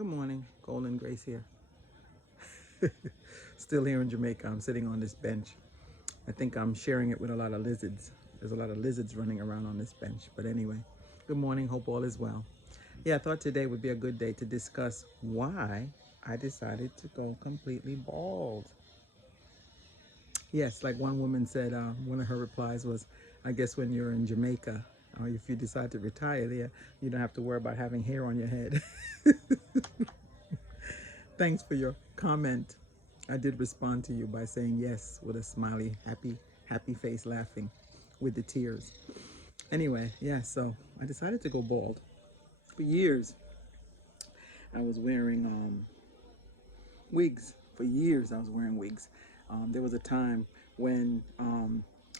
Good morning, Golden Grace here. Still here in Jamaica. I'm sitting on this bench. I think I'm sharing it with a lot of lizards. There's a lot of lizards running around on this bench. But anyway, good morning. Hope all is well. Yeah, I thought today would be a good day to discuss why I decided to go completely bald. Yes, like one woman said, one of her replies was, I guess when you're in Jamaica, or if you decide to retire there, you don't have to worry about having hair on your head. Thanks for your comment. I did respond to you by saying yes with a smiley, happy face laughing with the tears. Anyway, yeah, so I decided to go bald. For years, I was wearing wigs. For years, I was wearing wigs. There was a time when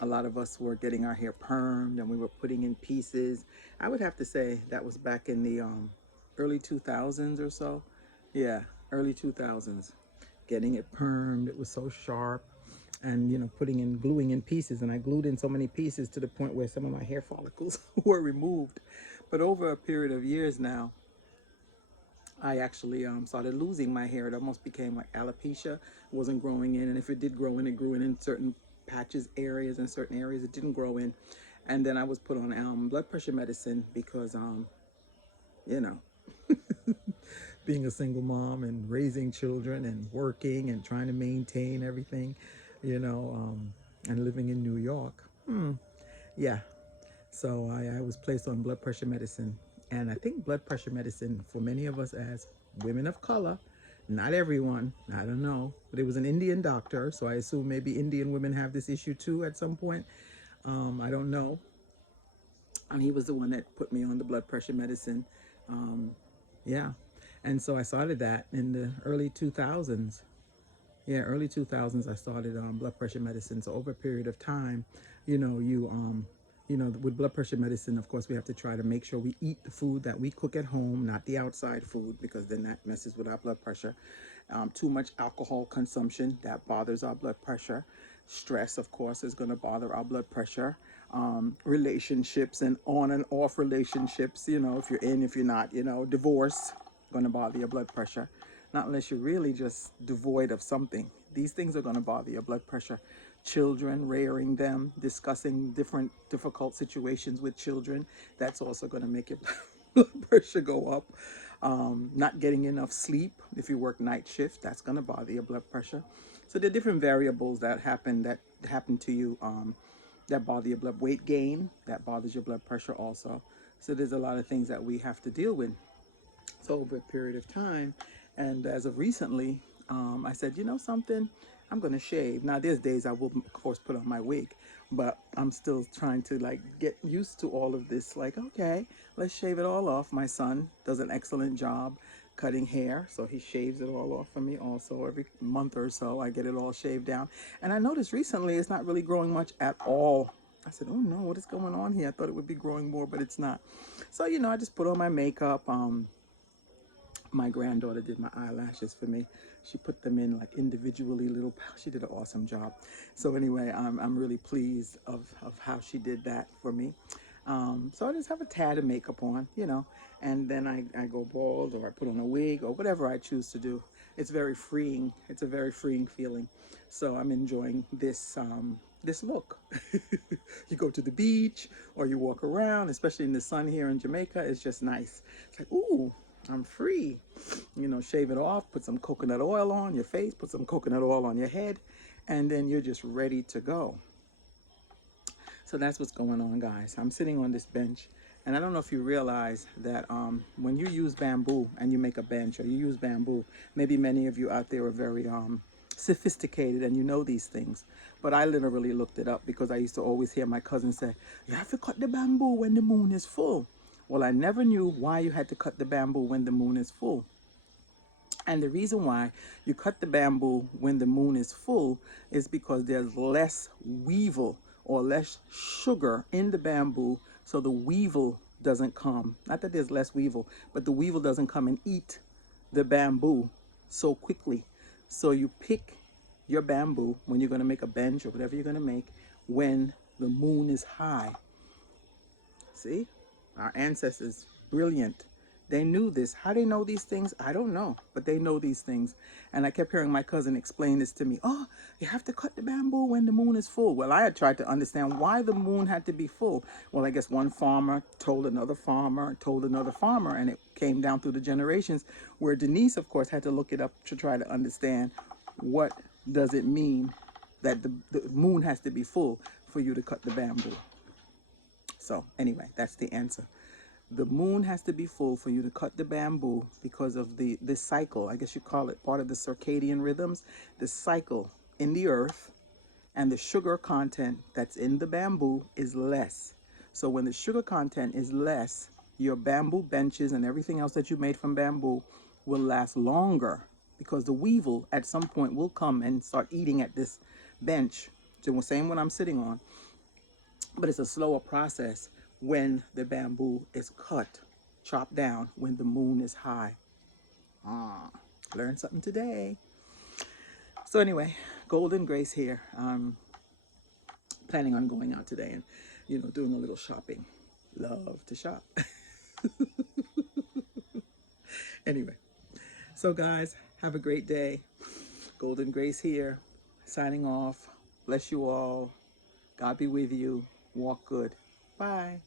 a lot of us were getting our hair permed and we were putting in pieces. I would have to say that was back in the early 2000s or so. Yeah, early 2000s. Getting it permed, it was so sharp. And putting in gluing in pieces, and I glued in so many pieces to the point where some of my hair follicles were removed. But over a period of years now, I actually started losing my hair. It almost became like alopecia. It wasn't growing in, and if it did grow in, it grew in certain patches, areas, and certain areas it didn't grow in. And then I was put on blood pressure medicine because, you know, being a single mom and raising children and working and trying to maintain everything, and living in New York. Yeah, so I was placed on blood pressure medicine. And I think blood pressure medicine, for many of us as women of color, not everyone, I don't know, but it was an Indian doctor, so I assume maybe Indian women have this issue too at some point. I don't know. And he was the one that put me on the blood pressure medicine. Um, yeah. And so I started that in the early 2000s. Yeah, early 2000s I started blood pressure medicine. So over a period of time, with blood pressure medicine, of course, we have to try to make sure we eat the food that we cook at home, not the outside food, because then that messes with our blood pressure. Too much alcohol consumption, that bothers our blood pressure. Stress, of course, is going to bother our blood pressure. Relationships and on and off relationships, if you're in, if you're not, divorce, going to bother your blood pressure. Not unless you're really just devoid of something. These things are going to bother your blood pressure. Children, rearing them, discussing different difficult situations with children, that's also going to make your blood pressure go up. Not getting enough sleep, if you work night shift, that's going to bother your blood pressure. So there are different variables that happen to you, that bother your blood. Weight gain, that bothers your blood pressure also. So there's a lot of things that we have to deal with. So over a period of time, and as of recently, I said, you know something, I'm going to shave. Now there's days I will of course put on my wig, but I'm still trying to like get used to all of this. Like, okay, let's shave it all off. My son does an excellent job cutting hair, so he shaves it all off for me also. Every month or so I get it all shaved down, and I noticed recently it's not really growing much at all. I said, oh no, what is going on here? I thought it would be growing more, but it's not. So I just put on my makeup. My granddaughter did my eyelashes for me. She put them in like individually, little. She did an awesome job. So anyway, I'm really pleased of how she did that for me. So I just have a tad of makeup on, and then I go bald, or I put on a wig, or whatever I choose to do. It's very freeing. It's a very freeing feeling. So I'm enjoying this look. You go to the beach or you walk around, especially in the sun here in Jamaica. It's just nice. It's like, ooh, I'm free. Shave it off, put some coconut oil on your face, put some coconut oil on your head, and then you're just ready to go. So that's what's going on, guys. I'm sitting on this bench, and I don't know if you realize that when you use bamboo and you make a bench, or you use bamboo, maybe many of you out there are very sophisticated and you know these things. But I literally looked it up because I used to always hear my cousin say, you have to cut the bamboo when the moon is full. Well, I never knew why you had to cut the bamboo when the moon is full. And the reason why you cut the bamboo when the moon is full is because there's less weevil or less sugar in the bamboo, so the weevil doesn't come. Not that there's less weevil, but the weevil doesn't come and eat the bamboo so quickly. So you pick your bamboo when you're going to make a bench or whatever you're going to make when the moon is high. See? Our ancestors, brilliant. They knew this. How they know these things, I don't know, but they know these things. And I kept hearing my cousin explain this to me. Oh, you have to cut the bamboo when the moon is full. Well, I had tried to understand why the moon had to be full. Well, I guess one farmer told another farmer, told another farmer, and it came down through the generations where Denise, of course, had to look it up to try to understand what does it mean that the moon has to be full for you to cut the bamboo. So anyway, that's the answer. The moon has to be full for you to cut the bamboo because of this cycle. I guess you call it part of the circadian rhythms. The cycle in the earth, and the sugar content that's in the bamboo is less. So when the sugar content is less, your bamboo benches and everything else that you made from bamboo will last longer, because the weevil at some point will come and start eating at this bench. So the same one I'm sitting on. But it's a slower process when the bamboo is cut, chopped down when the moon is high. Learned something today. So anyway, Golden Grace here. Planning on going out today and, doing a little shopping. Love to shop. Anyway, so guys, have a great day. Golden Grace here, signing off. Bless you all. God be with you. Walk good. Bye.